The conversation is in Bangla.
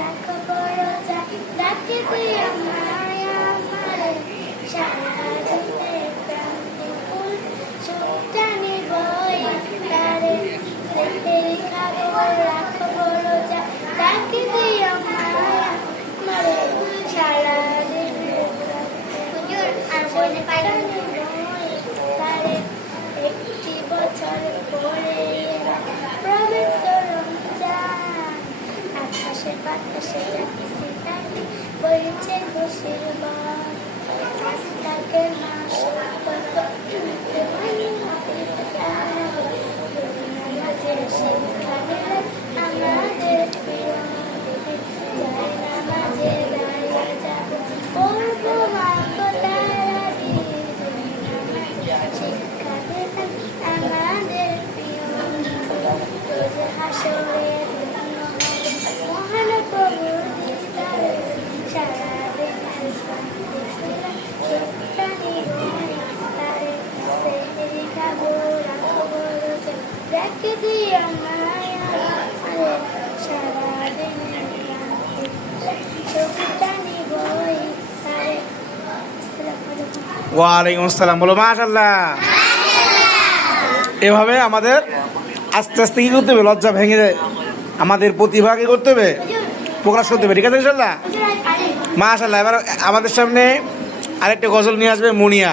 রাখবো রোজা ডাকে তুই আমায় আমারে সারা দিনে ক্রান্তি ফুল সুখটা নিব ইফতারে সেহরি খাবো রাখবো রোজা ডাকে তুই আমায় আমারে সারা দিনে হুজুর আর বলে পাইলাম ইফতারে একটি বছর পরে পবিত্র রমজান আকাশে বাতাসে যাচ্ছে তাই বইছে খুশির বান আজকে মাস কত নামাজের সেখানে আমাদের প্রিয় যাই নামাজে দাঁড়িয়ে যাব পড়বো মা কোথায় শিক্ষা দেন আমাদের প্রিয় রোজ হাসরে মহান প্রভুর দিদারে সারা দিনের শান্তি সুখটা নিব ইফতারে সেহরি খাবো রাখবো রোজা রেখে দিই আমায় আমারে সারা দিনের ক্লান্তি সুখটা নিব ইফতারে। আসসালামু আলাইকুম। ওয়ালাইকুম আসসালাম। বলো মাশাআল্লাহ। এভাবে আমাদের আস্তে আস্তে কি করতে হবে, লজ্জা ভেঙে যায়, আমাদের প্রতিভা কি করতে হবে, প্রকাশ করতে হবে। ঠিক আছে ইনশাআল্লাহ। মাশাআল্লাহ। এবার আমাদের সামনে আরেকটা গজল নিয়ে আসবে মুনিয়া।